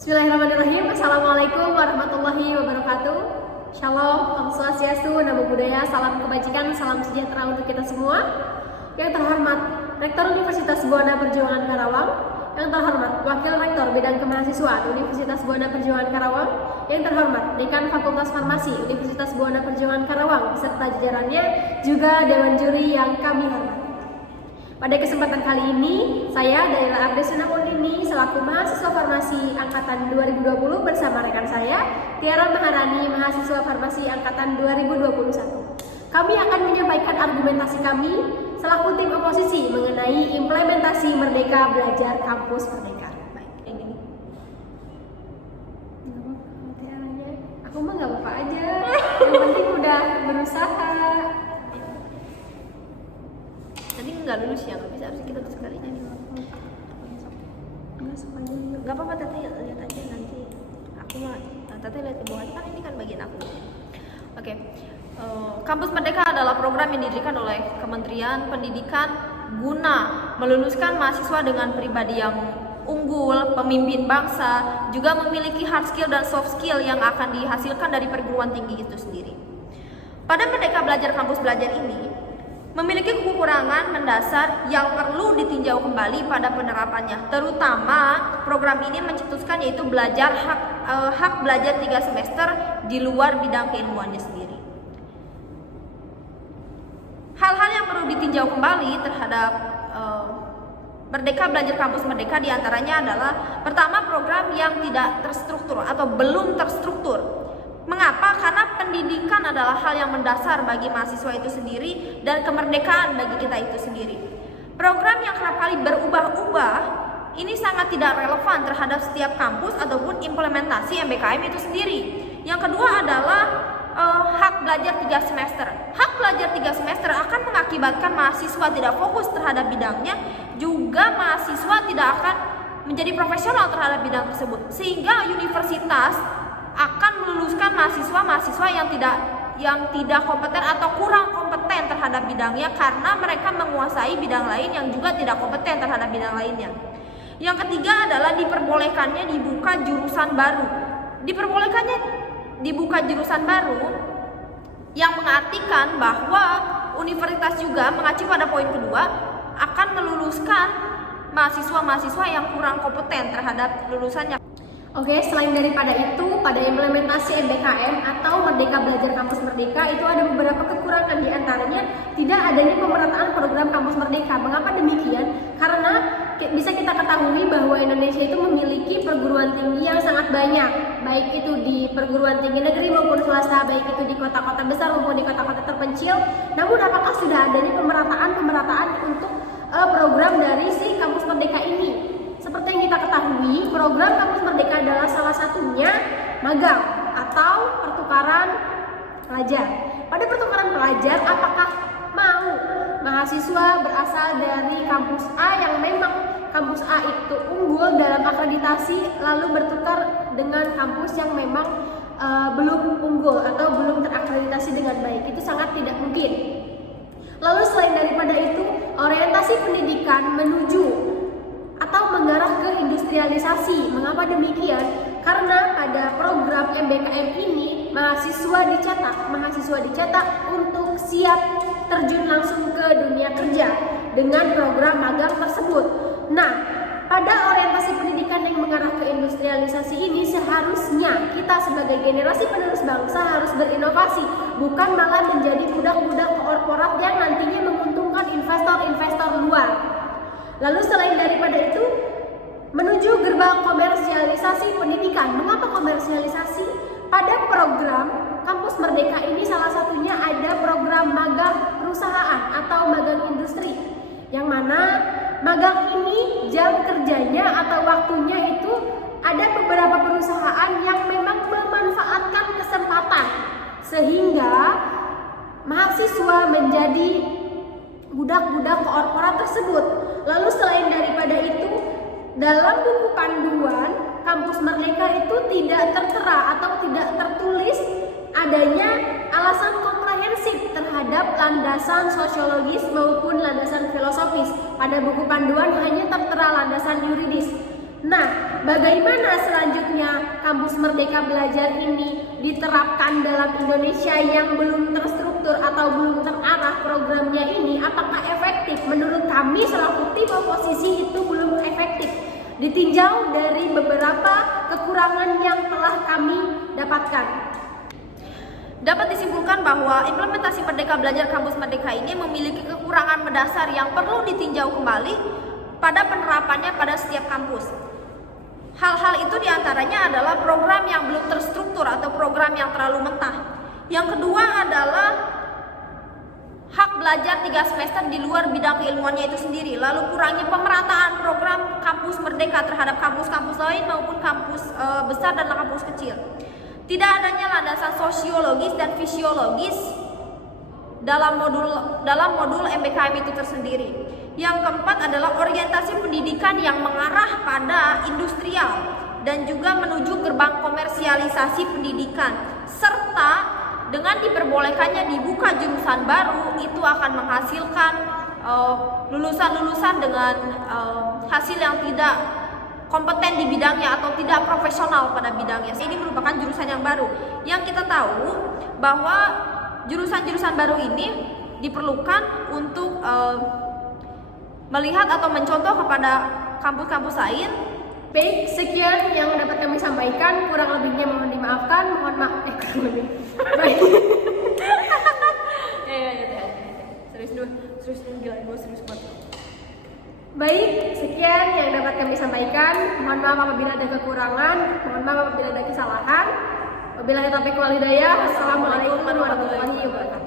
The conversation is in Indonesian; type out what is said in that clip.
Bismillahirrahmanirrahim. Assalamualaikum warahmatullahi wabarakatuh. Shalom, Om Swastiastu, Namo Buddhaya, salam kebajikan, salam sejahtera untuk kita semua. Yang terhormat Rektor Universitas Buana Perjuangan Karawang, yang terhormat Wakil Rektor Bidang Kemahasiswaan Universitas Buana Perjuangan Karawang, yang terhormat Dekan Fakultas Farmasi Universitas Buana Perjuangan Karawang beserta jajarannya, juga Dewan Juri yang kami hormati. Pada kesempatan kali ini, saya Daila Ardesuna Mundini selaku mahasiswa farmasi angkatan 2020 bersama rekan saya Tiara Maharani, mahasiswa farmasi angkatan 2021. Kami akan menyampaikan argumentasi kami selaku tim oposisi mengenai implementasi Merdeka Belajar Kampus Merdeka. Baik, ini. Aku mah nggak apa-apa aja. Yang penting udah berusaha. Nanti nggak lulus ya, nggak bisa, harus kita tuh sekalinya nih. Nggak apa-apa, Teteh lihat aja nanti. Aku mah, Teteh lihat ke bawah kan, ini kan bagian aku. Oke. Kampus Merdeka adalah program yang didirikan oleh Kementerian Pendidikan guna meluluskan mahasiswa dengan pribadi yang unggul, pemimpin bangsa, juga memiliki hard skill dan soft skill yang akan dihasilkan dari perguruan tinggi itu sendiri. Pada Merdeka Belajar Kampus Belajar ini memiliki kekurangan mendasar yang perlu ditinjau kembali pada penerapannya. Terutama program ini mencetuskan yaitu belajar hak belajar 3 semester di luar bidang keilmuannya sendiri. Hal-hal yang perlu ditinjau kembali terhadap Merdeka Belajar Kampus Merdeka diantaranya adalah pertama, program yang tidak terstruktur atau belum terstruktur. Mengapa? Karena pendidikan adalah hal yang mendasar bagi mahasiswa itu sendiri dan kemerdekaan bagi kita itu sendiri. Program yang kerap kali berubah-ubah ini sangat tidak relevan terhadap setiap kampus ataupun implementasi MBKM itu sendiri. Yang kedua adalah hak belajar 3 semester. Hak belajar 3 semester akan mengakibatkan mahasiswa tidak fokus terhadap bidangnya, juga mahasiswa tidak akan menjadi profesional terhadap bidang tersebut, sehingga universitas akan meluluskan mahasiswa yang tidak kompeten atau kurang kompeten terhadap bidangnya karena mereka menguasai bidang lain yang juga tidak kompeten terhadap bidang lainnya. Yang ketiga adalah diperbolehkannya dibuka jurusan baru. Diperbolehkannya dibuka jurusan baru yang mengartikan bahwa universitas juga mengacu pada poin kedua akan meluluskan mahasiswa-mahasiswa yang kurang kompeten terhadap lulusannya. Oke, selain daripada itu, pada implementasi MBKM atau Merdeka Belajar Kampus Merdeka itu ada beberapa kekurangan, diantaranya tidak adanya pemerataan program Kampus Merdeka. Mengapa demikian? Karena bisa kita ketahui bahwa Indonesia itu memiliki perguruan tinggi yang sangat banyak, baik itu di perguruan tinggi negeri maupun swasta, baik itu di kota-kota besar maupun di kota-kota terpencil. Namun apakah sudah adanya pemerataan untuk program dari si Kampus Merdeka ini? Seperti yang kita ketahui, program Kampus Merdeka adalah salah satunya magang atau pertukaran pelajar. Pada pertukaran pelajar, apakah mau mahasiswa berasal dari kampus A yang memang kampus A itu unggul dalam akreditasi lalu bertukar dengan kampus yang memang belum unggul atau belum terakreditasi dengan baik? Itu sangat tidak mungkin. Lalu selain daripada itu, orientasi pendidikan menuju atau mengarah ke industrialisasi. Mengapa demikian? Karena pada program MBKM ini mahasiswa dicetak untuk siap terjun langsung ke dunia kerja dengan program magang tersebut. Nah, pada orientasi pendidikan yang mengarah ke industrialisasi ini seharusnya kita sebagai generasi penerus bangsa harus berinovasi, bukan malah menjadi budak-budak korporat yang nantinya menguntungkan investor-investor luar. Lalu selain daripada itu, menuju gerbang komersialisasi pendidikan. Mengapa komersialisasi? Pada program Kampus Merdeka ini salah satunya ada program magang perusahaan atau magang industri, yang mana magang ini jam kerjanya atau waktunya itu ada beberapa perusahaan yang memang memanfaatkan kesempatan sehingga mahasiswa menjadi budak-budak korporat tersebut. Lalu selain daripada itu, dalam buku panduan Kampus Merdeka itu tidak tertera atau tidak tertulis adanya alasan komprehensif terhadap landasan sosiologis maupun landasan filosofis. Pada buku panduan hanya tertera landasan yuridis. Nah, bagaimana selanjutnya Kampus Merdeka Belajar ini diterapkan dalam Indonesia yang belum terstruktur atau belum terarah programnya ini? Apakah efektif? Menurut kami selaku tim oposisi itu belum efektif. Ditinjau dari beberapa kekurangan yang telah kami dapatkan. Dapat disimpulkan bahwa implementasi Merdeka Belajar Kampus Merdeka ini memiliki kekurangan mendasar yang perlu ditinjau kembali pada penerapannya pada setiap kampus. Hal-hal itu diantaranya adalah program yang belum terstruktur atau program yang terlalu mentah. Yang kedua adalah hak belajar 3 semester di luar bidang keilmuannya itu sendiri. Lalu kurangnya pemerataan program Kampus Merdeka terhadap kampus-kampus lain maupun kampus besar dan kampus kecil. Tidak adanya landasan sosiologis dan fisiologis dalam modul MBKM itu tersendiri. Yang keempat adalah orientasi pendidikan yang mengarah pada industrial dan juga menuju gerbang komersialisasi pendidikan, serta dengan diperbolehkannya dibuka jurusan baru itu akan menghasilkan lulusan-lulusan dengan hasil yang tidak kompeten di bidangnya atau tidak profesional pada bidangnya. Ini merupakan jurusan yang baru yang kita tahu bahwa jurusan-jurusan baru ini diperlukan untuk melihat atau mencontoh kepada kampus-kampus lain. Baik, sekian yang dapat kami sampaikan. Kurang lebihnya mohon dimaafkan. Mohon maaf. Kurang lebih. Baik. Serius gila, gue serius banget. Baik, sekian yang dapat kami sampaikan. Mohon maaf apabila ada kekurangan, mohon maaf apabila ada kesalahan. Wabillahi taufiq wal hidayah. Wassalamualaikum warahmatullahi wabarakatuh.